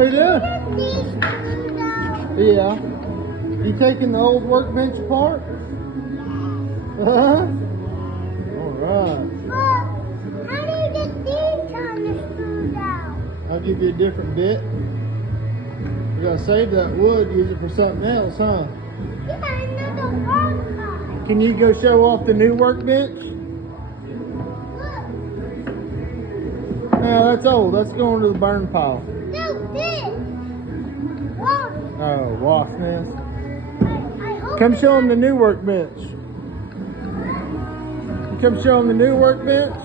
What are you doing? These screws out. Yeah. You taking the old workbench apart? Alright. But how do you get these kind of screws out? I'll give you a different bit. You gotta save that wood, use it for something else, huh? Yeah, another one kind. Can you go show off the new workbench? Look. No, that's old. That's going to the burn pile. No, this. Look. Oh, wasp nest. I hope Come it's show them not- the new workbench. Come show them the new workbench.